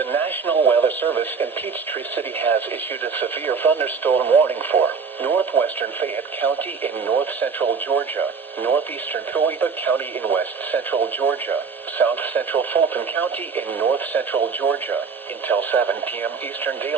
The National Weather Service in Peachtree City has issued a severe thunderstorm warning for northwestern Fayette County in north-central Georgia, northeastern Coweta County in west-central Georgia, south-central Fulton County in north-central Georgia, until 7 p.m. Eastern Daylight